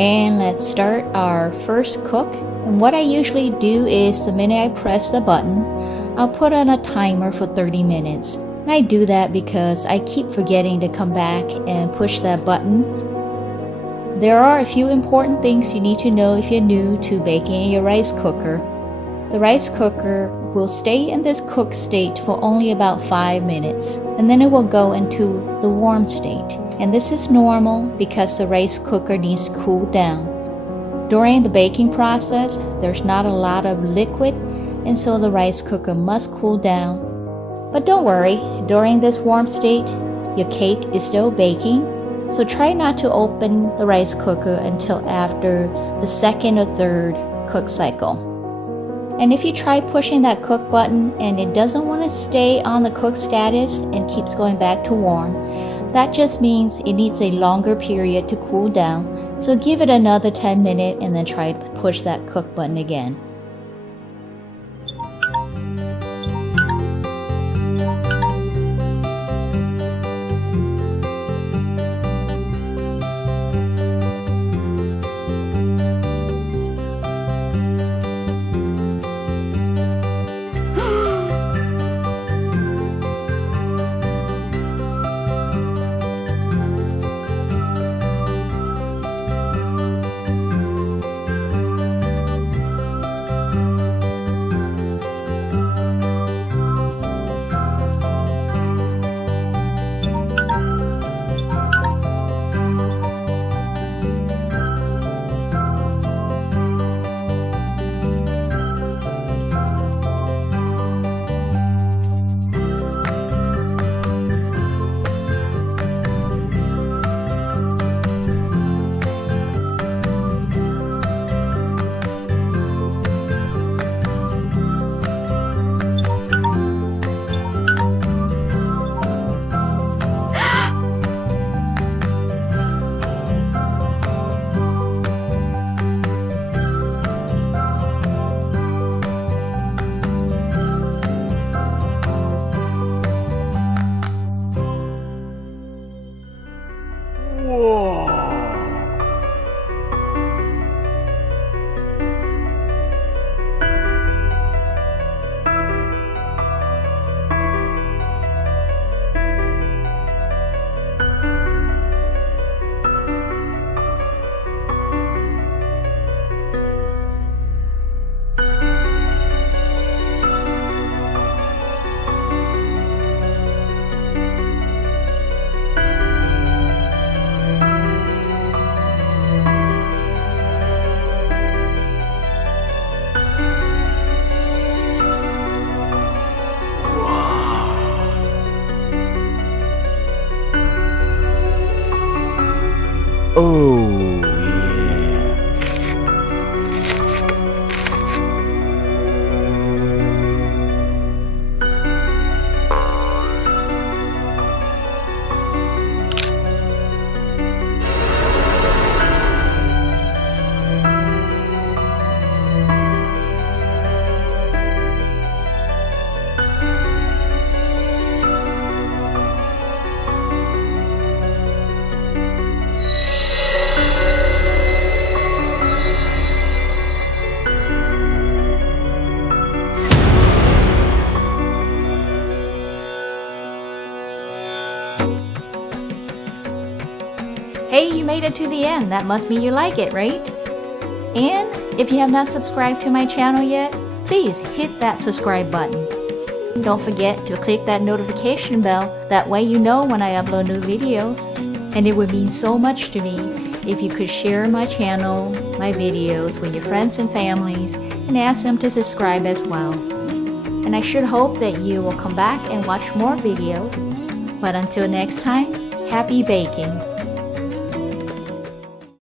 And let's start our first cook. And what I usually do is the minute I press the button, I'll put on a timer for 30 minutes. And I do that because I keep forgetting to come back and push that button. There are a few important things you need to know if you're new to baking in your rice cooker. The rice cooker will stay in this cooked state for only about 5 minutes, and then it will go into the warm state. And this is normal because the rice cooker needs to cool down. During the baking process, there's not a lot of liquid, and so the rice cooker must cool down. But don't worry, during this warm state, your cake is still baking, so try not to open the rice cooker until after the second or third cook cycle. And if you try pushing that cook button and it doesn't want to stay on the cook status and keeps going back to warm, that just means it needs a longer period to cool down. So give it another 10 minutes and then try to push that cook button again. Oh, yeah. Hey, you made it to the end. That must mean you like it, right? And if you have not subscribed to my channel yet, please hit that subscribe button. Don't forget to click that notification bell. That way you know when I upload new videos. And it would mean so much to me if you could share my channel, my videos with your friends and families and ask them to subscribe as well. And I should hope that you will come back and watch more videos. But until next time, happy baking!